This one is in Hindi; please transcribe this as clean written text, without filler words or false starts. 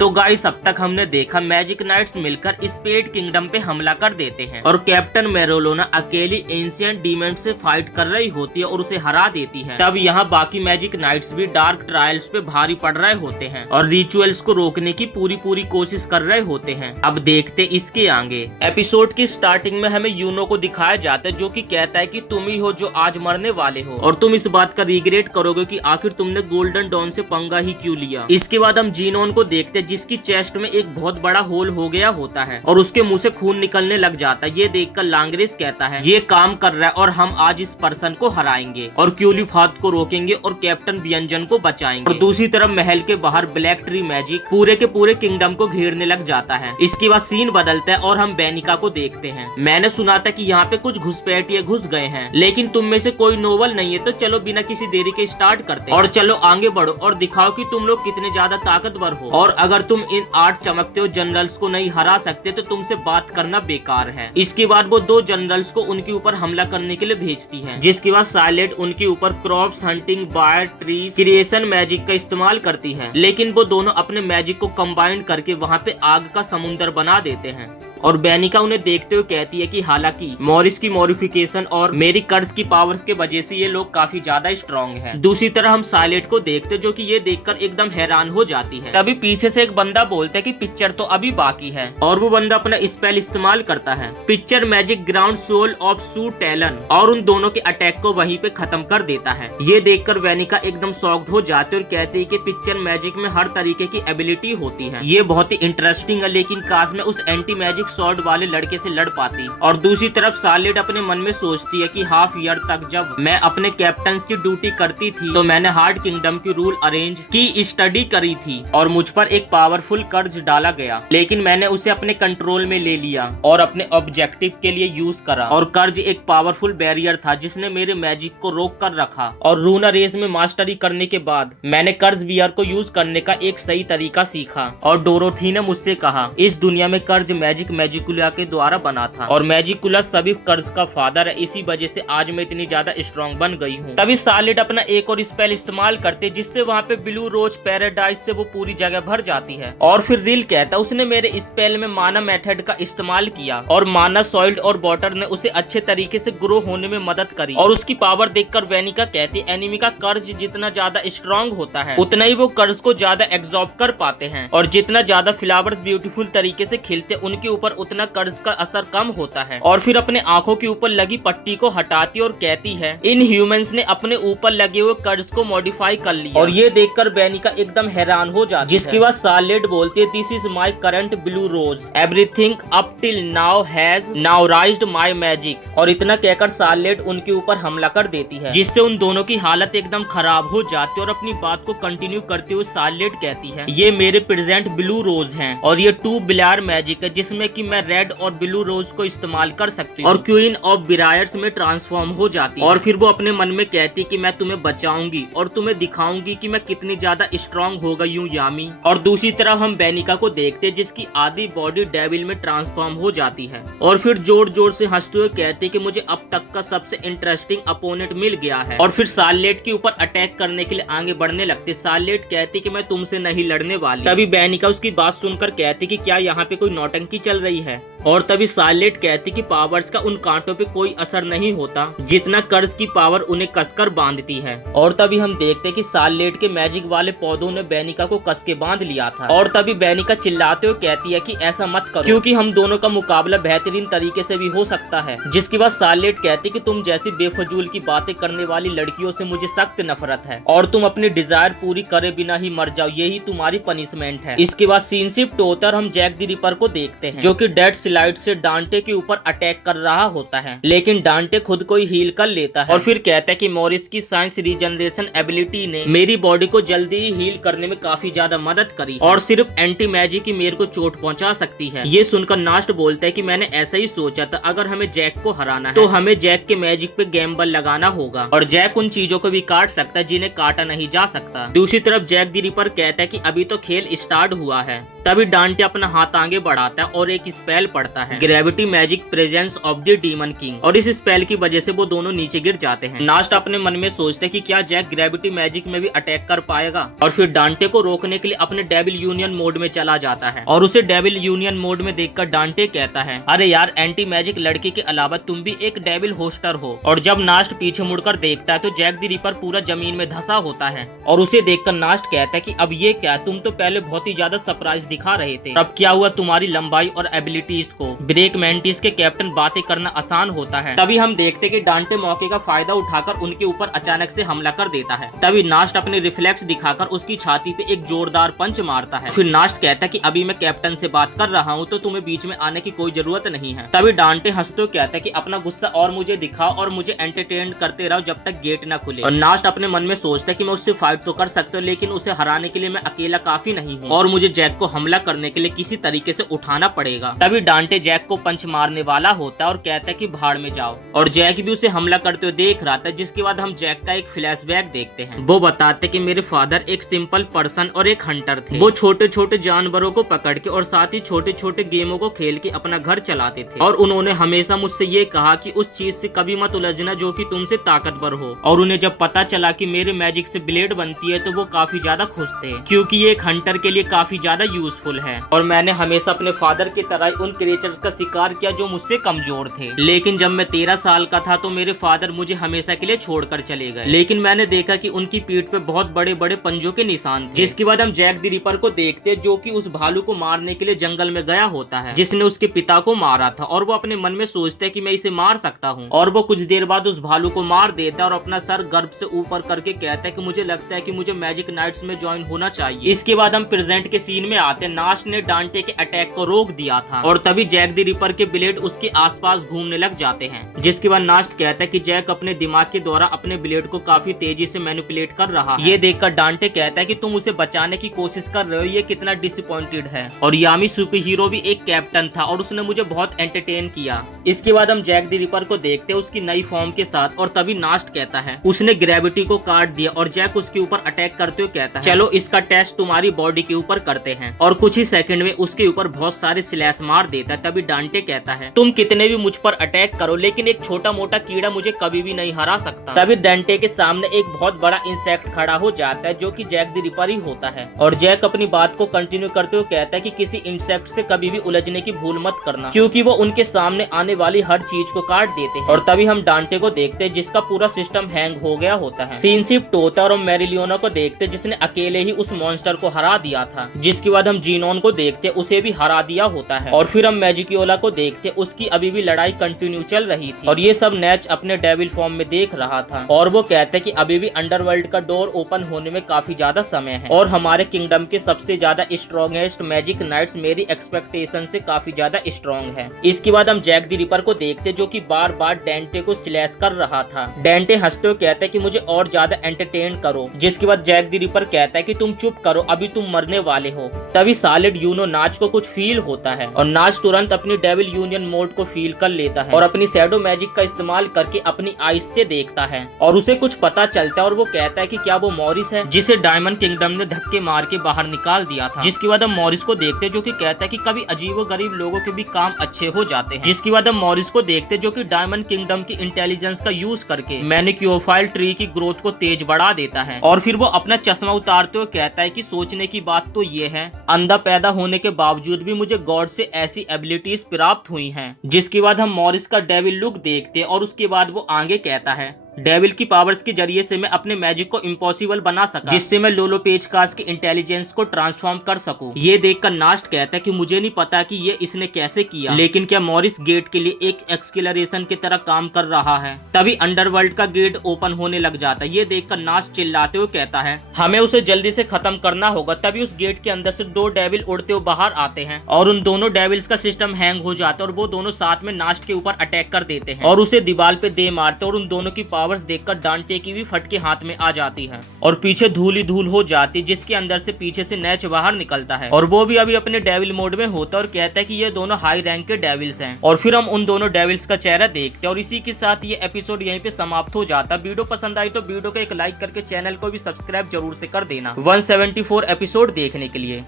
तो गाइस अब तक हमने देखा मैजिक नाइट्स मिलकर स्पेड किंगडम पे हमला कर देते हैं और कैप्टन मेरोलोना अकेली एंशिएंट डीमन से फाइट कर रही होती है और उसे हरा देती है। तब यहाँ बाकी मैजिक नाइट्स भी डार्क ट्रायल्स पे भारी पड़ रहे होते हैं और रिचुअल्स को रोकने की पूरी कोशिश कर रहे होते हैं। अब देखते इसके आगे। एपिसोड की स्टार्टिंग में हमें यूनो को दिखाया जाता है जो कि कहता है कि तुम ही हो जो आज मरने वाले हो और तुम इस बात का रिग्रेट करोगे कि आखिर तुमने गोल्डन डॉन से पंगा ही क्यों लिया। इसके बाद हम जीनोन को देखते हैं जिसकी चेस्ट में एक बहुत बड़ा होल हो गया होता है और उसके मुंह से खून निकलने लग जाता है। ये देखकर लांग्रेस कहता है ये काम कर रहा है और हम आज इस पर्सन को हराएंगे और क्यूलीफात को रोकेंगे और कैप्टन व्यंजन को बचाएंगे। और दूसरी तरफ महल के बाहर ब्लैक ट्री मैजिक पूरे के पूरे किंगडम को घेरने लग जाता है। इसके बाद सीन बदलता है और हम बेनिका को देखते हैं। मैंने सुना था कि यहाँ पे कुछ घुसपैठिए घुस गए हैं लेकिन तुम में से कोई नोबल नहीं है, तो चलो बिना किसी देरी के स्टार्ट करते हैं और चलो आगे बढ़ो और दिखाओ कि तुम लोग कितने ज्यादा ताकतवर हो और अगर तुम इन 8 चमकते हो जनरल्स को नहीं हरा सकते तो तुमसे बात करना बेकार है। इसके बाद वो 2 जनरल्स को उनके ऊपर हमला करने के लिए भेजती है जिसके बाद साइलेंट उनके ऊपर क्रॉप्स हंटिंग बायर ट्रीज क्रिएशन मैजिक का इस्तेमाल करती है, लेकिन वो दोनों अपने मैजिक को कंबाइन करके वहाँ पे आग का समुंदर बना देते हैं। और बेनिका उन्हें देखते हुए कहती है कि हालांकि मॉरिस की मॉडिफिकेशन और मेरी कर्ज की पावर्स के वजह से ये लोग काफी ज्यादा स्ट्रॉन्ग हैं। दूसरी तरह हम साइलेंट को देखते जो कि ये देखकर एकदम हैरान हो जाती है। तभी पीछे से एक बंदा बोलता है कि पिक्चर तो अभी बाकी है और वो बंदा अपना स्पेल इस्तेमाल करता है picture magic ground soul of Sue Talon और उन दोनों के अटैक को वहीं पे खत्म कर देता है। ये देखकर बेनिका एकदम शॉक्ड हो जाती है और कहती है कि पिक्चर मैजिक में हर तरीके की एबिलिटी होती है, ये बहुत ही इंटरेस्टिंग है, लेकिन काश मैं उस एंटी मैजिक स्वॉर्ड वाले लड़के से लड़ पाती। और दूसरी तरफ सार्लेट अपने मन में सोचती है कि हाफ ईयर तक जब मैं अपने कैप्टन की ड्यूटी करती थी तो मैंने हार्ड किंगडम की रूल अरेंज की स्टडी करी थी और मुझ पर एक पावरफुल कर्ज डाला गया, लेकिन मैंने उसे अपने कंट्रोल में ले लिया और अपने ऑब्जेक्टिव के लिए यूज करा। और कर्ज एक पावरफुल बैरियर था जिसने मेरे मैजिक को रोक कर रखा और रूना रेस में मास्टरी करने के बाद मैंने कर्ज बियर को यूज करने का एक सही तरीका सीखा। और डोरोथी ने मुझसे कहा इस दुनिया में कर्ज मैजिकुला के द्वारा बना था और मैजिकुला सभी कर्ज का फादर है, इसी वजह से आज मैं इतनी ज्यादा स्ट्रॉन्ग बन गई हूँ। तभी सार्लेट अपना एक और स्पेल इस्तेमाल करते जिससे वहाँ पे ब्लू रोज पैराडाइज से वो पूरी जगह भर जाती है। और फिर रिल कहता उसने मेरे स्पेल में माना मेथड का इस्तेमाल किया और माना सॉइल्ड और वाटर ने उसे अच्छे तरीके से ग्रो होने में मदद करी। और उसकी पावर देखकर वेनिका कहती एनिमी का कर्ज जितना ज्यादा स्ट्रॉन्ग होता है उतना ही वो कर्ज को ज्यादा एब्जॉर्ब कर पाते हैं और जितना ज्यादा फ्लावर्स ब्यूटीफुल तरीके से खिलते उनके ऊपर उतना कर्ज का असर कम होता है। और फिर अपने आंखों के ऊपर लगी पट्टी को हटाती और कहती है इन ह्यूमंस ने अपने ऊपर लगे हुए कर्ज को मॉडिफाई कर लिया। और ये देखकर बेनिका एकदम हैरान हो जाती है, जिसके बाद सार्लेट बोलती है this is my current blue rose, everything up till now has now raised my magic. और इतना कहकर सार्लेट उनके ऊपर हमला कर देती है जिससे उन दोनों की हालत एकदम खराब हो जाती है। और अपनी बात को कंटिन्यू करते हुए सार्लेट कहती है ये मेरे प्रेजेंट ब्लू रोज हैं और ये 2 बिलार मैजिक है जिसमें कि मैं रेड और ब्लू रोज को इस्तेमाल कर सकती हूँ और क्वीन ऑफ बिरायर्स में ट्रांसफॉर्म हो जाती है। और फिर वो अपने मन में कहती कि मैं तुम्हें बचाऊंगी और तुम्हें दिखाऊंगी कि मैं कितनी ज्यादा स्ट्रॉन्ग हो गई हूँ यामी। और दूसरी तरफ हम बेनिका को देखते जिसकी आधी बॉडी डेविल में ट्रांसफॉर्म हो जाती है और फिर जोर जोर से हंसते हुए कहते कि मुझे अब तक का सबसे इंटरेस्टिंग अपोनेंट मिल गया है। और फिर सार्लेट के ऊपर अटैक करने के लिए आगे बढ़ने लगते। सार्लेट कहती कि मैं तुमसे नहीं लड़ने वाली। तभी बेनिका उसकी बात सुनकर कहती कि क्या यहाँ पे कोई नौटंकी चल रही है। और तभी सार्लेट कहती कि पावर्स का उन कांटों पे कोई असर नहीं होता जितना कर्ज की पावर उन्हें कसकर बांधती है। और तभी हम देखते कि सार्लेट के मैजिक वाले पौधों ने बेनिका को कस के बांध लिया था। और तभी बेनिका चिल्लाते हुए कहती है कि ऐसा मत करो क्योंकि हम दोनों का मुकाबला बेहतरीन तरीके से भी हो सकता है। जिसके बाद सार्लेट कहती कि तुम जैसी बेफजूल की बातें करने वाली लड़कियों से मुझे सख्त नफरत है और तुम अपनी डिजायर पूरी करे बिना ही मर जाओ, यही तुम्हारी पनिशमेंट है। इसके बाद सीन शिफ्ट होकर हम जैक द रिपर को देखते हैं जो कि डेड लाइट से डांटे के ऊपर अटैक कर रहा होता है, लेकिन डांटे खुद को ही हील कर लेता है और फिर कहता है कि मॉरिस की साइंस रीजनरेशन एबिलिटी ने मेरी बॉडी को जल्दी ही हील करने में काफी ज्यादा मदद करी और सिर्फ एंटी मैजिक ही मेरे को चोट पहुंचा सकती है। ये सुनकर नास्ट बोलता है कि मैंने ऐसा ही सोचा था, अगर हमें जैक को हराना है तो हमें जैक के मैजिक पे गैम्बल लगाना होगा और जैक उन चीजों को भी काट सकता है जिन्हें काटा नहीं जा सकता। दूसरी तरफ जैक द रिपर कहता है कि अभी तो खेल स्टार्ट हुआ है। तभी डांटे अपना हाथ आगे बढ़ाता है और एक स्पेल पड़ता है, gravity magic presence of the demon king, और इस स्पेल की वजह से वो दोनों नीचे गिर जाते हैं। नास्ट अपने मन में सोचते कि क्या जैक ग्रेविटी मैजिक में भी अटैक कर पाएगा, और फिर डांटे को रोकने के लिए अपने डेविल यूनियन मोड में चला जाता है। और उसे डेविल यूनियन मोड में देखकर डांटे कहता है, अरे यार, एंटी मैजिक लड़के के अलावा तुम भी एक डेविल होस्टर हो। और जब नास्ट पीछे मुड़कर देखता है तो जैक द रिपर पूरा जमीन में धंसा होता है, और उसे देखकर नास्ट कहता है कि अब ये क्या, तुम तो पहले बहुत ही ज्यादा सरप्राइज दिखा रहे थे, अब क्या हुआ तुम्हारी लंबाई और एबिलिटीज को। ब्रेक मैंटिस के कैप्टन बातें करना आसान होता है। तभी हम देखते कि डांटे मौके का फायदा उठाकर उनके ऊपर अचानक से हमला कर देता है। तभी नास्ट अपने रिफ्लेक्स दिखाकर उसकी छाती पे एक जोरदार पंच मारता है। फिर नास्ट कहता है कि अभी मैं कैप्टन से बात कर रहा हूँ, तो तुम्हें बीच में आने की कोई जरूरत नहीं है। तभी डांटे हंसते कहता है कि अपना गुस्सा और मुझे दिखाओ और मुझे एंटरटेन करते रहो जब तक गेट न खुले। और नास्ट अपने मन में सोचता है कि मैं उससे फाइट तो कर सकता हूँ, लेकिन उसे हराने के लिए मैं अकेला काफी नहीं हूँ, और मुझे जैक को हमला करने के लिए किसी तरीके से उठाना पड़ेगा। तभी डांटे जैक को पंच मारने वाला होता है और कहता है कि भाड़ में जाओ, और जैक भी उसे हमला करते हुए देख रहा था। जिसके बाद हम जैक का एक फ्लैशबैक देखते हैं। वो बताते कि मेरे फादर एक सिंपल पर्सन और एक हंटर थे। वो छोटे छोटे जानवरों को पकड़ के और साथ ही छोटे छोटे गेमों को खेल के अपना घर चलाते थे, और उन्होंने हमेशा मुझसे ये कहा कि उस चीज से कभी मत उलझना जो कि तुमसे ताकतवर हो। और उन्हें जब पता चला कि मेरे मैजिक से ब्लेड बनती है तो वो काफी ज्यादा खुश थे, क्योंकि ये एक हंटर के लिए काफी ज्यादा यूजफुल है। और मैंने हमेशा अपने फादर की तरह उन क्रिएचर्स का शिकार किया जो मुझसे कमजोर थे। लेकिन जब मैं 13 साल का था तो मेरे फादर मुझे हमेशा के लिए छोड़कर चले गए। लेकिन मैंने देखा कि उनकी पीठ पे बहुत बड़े बड़े पंजों के निशान थे। जिसके बाद हम जैक द रिपर को देखते जो कि उस भालू को मारने के लिए जंगल में गया होता है जिसने उसके पिता को मारा था, और वो अपने मन में सोचता है कि मैं इसे मार सकता हूँ। और वो कुछ देर बाद उस भालू को मार देता है और अपना सर गर्भ से ऊपर करके कहता है कि मुझे लगता है कि मुझे मैजिक नाइट्स में ज्वाइन होना चाहिए। इसके बाद हम प्रेजेंट के सीन में आते हैं। नास्ट ने डांटे के अटैक को रोक दिया था, और तभी जैक द रिपर के ब्लेड उसके आसपास घूमने लग जाते हैं। जिसके बाद नास्ट कहता है कि जैक अपने दिमाग के द्वारा अपने ब्लेड को काफी तेजी से मैनिपुलेट कर रहा है। ये देखकर डांटे कहता है कि तुम उसे बचाने की कोशिश कर रहे हो, ये कितना डिसअपॉइंटेड है। और यामी सुपर हीरो भी एक कैप्टन था और उसने मुझे बहुत एंटरटेन किया। इसके बाद हम जैक द रिपर को देखते हैं उसकी नई फॉर्म के साथ, और तभी नास्ट कहता है उसने ग्रेविटी को काट दिया, और जैक उसके ऊपर अटैक करते हुए कहता है चलो इसका टेस्ट तुम्हारी बॉडी के ऊपर करते हैं। और कुछ ही सेकंड में उसके ऊपर बहुत सारे स्लैश मार देता है। तभी डांटे कहता है तुम कितने भी मुझ पर अटैक करो, लेकिन एक छोटा मोटा कीड़ा मुझे कभी भी नहीं हरा सकता। तभी डांटे के सामने एक बहुत बड़ा इंसेक्ट खड़ा हो जाता है जो कि जैक द रिपर ही होता है। और जैक अपनी बात को कंटिन्यू करते हुए कहता है कि किसी इंसेक्ट से कभी भी उलझने की भूल मत करना, क्योंकि वो उनके सामने आने वाली हर चीज को काट देते हैं। और तभी हम डांटे को देखते हैं जिसका पूरा सिस्टम हैंग हो गया होता है। सीन शिफ्ट होता है और हम मैरिलियोना को देखते हैं जिसने अकेले ही उस मॉन्स्टर को हरा दिया था। जिसके बाद हम जीनोन को देखते हैं, उसे भी हरा दिया होता है। और फिर हम मैजिकियोला को देखते हैं, उसकी अभी भी लड़ाई कंटिन्यू चल रही थी। और ये सब नेच अपने डेविल फॉर्म में देख रहा था, और वो कहते हैं कि अभी भी अंडरवर्ल्ड का डोर ओपन होने में काफी ज्यादा समय है, और हमारे किंगडम के सबसे ज्यादा स्ट्रॉन्गेस्ट मैजिक नाइट्स मेरी एक्सपेक्टेशन से काफी ज्यादा स्ट्रॉन्ग है। इसके बाद हम जैक द रिपर को देखते जो कि बार बार डेंटे को स्लैश कर रहा था। डेंटे हंसते हुए कहते हैं कि मुझे और ज्यादा एंटरटेन करो। जिसके बाद जैक द रिपर कहता है कि तुम चुप करो, अभी तुम मरने वाले हो। तभी सॉलिड यूनो नाच को कुछ फील होता है, और नाच तुरंत अपनी डेविल यूनियन मोड को फील कर लेता है और अपनी शैडो मैजिक का इस्तेमाल करके अपनी आईज से देखता है, और उसे कुछ पता चलता है। और वो कहता है कि क्या वो मॉरिस है जिसे डायमंड किंगडम ने धक्के मार के बाहर निकाल दिया था। जिसके बाद हम मॉरिस को देखते जो कि कहता है कि कभी अजीबो गरीब लोगों के भी काम अच्छे हो जाते हैं। जिसके बाद हम मॉरिस को देखते जो कि डायमंड किंगडम की इंटेलिजेंस का यूज करके मैनिक्योफाइल ट्री की ग्रोथ को तेज बढ़ा देता है। और फिर वो अपना चश्मा उतारते हुए कहता है कि सोचने की बात तो ये है, अंधा पैदा होने के बावजूद भी मुझे गॉड से ऐसी एबिलिटीज प्राप्त हुई हैं। जिसके बाद हम मॉरिस का डेविल लुक देखते और उसके बाद वो आगे कहता है डेविल की पावर्स के जरिए से मैं अपने मैजिक को इम्पॉसिबल बना सका, जिससे मैं लोलो पेचकास की इंटेलिजेंस को ट्रांसफॉर्म कर सकूं। ये देखकर नास्ट कहता है कि मुझे नहीं पता कि ये इसने कैसे किया, लेकिन क्या मॉरिस गेट के लिए एक एक्सकिलरेशन की तरह काम कर रहा है। तभी अंडरवर्ल्ड का गेट ओपन होने लग जाता है। ये देखकर नास्ट चिल्लाते हुए कहता है हमें उसे जल्दी से खत्म करना होगा। तभी उस गेट के अंदर से 2 डेविल उड़ते हुए बाहर आते हैं, और उन दोनों डेविल्स का सिस्टम हैंग हो जाता है, और वो दोनों साथ में नास्ट के ऊपर अटैक कर देते हैं और उसे दीवार पे दे मारते, और उन दोनों की पावर्स देखकर डांटे की भी फट के हाथ में आ जाती है और पीछे धूल ही धूल हो जाती, जिसके अंदर से पीछे से नेच बाहर निकलता है, और वो भी अभी अपने डेविल मोड में होता है और कहता है कि ये दोनों हाई रैंक के डेविल्स हैं। और फिर हम उन दोनों डेविल्स का चेहरा देखते हैं, और इसी के साथ ये एपिसोड यहीं पे समाप्त हो जाता है। वीडियो पसंद आई तो वीडियो को एक लाइक करके चैनल को भी सब्सक्राइब जरूर से कर देना 174 एपिसोड देखने के लिए।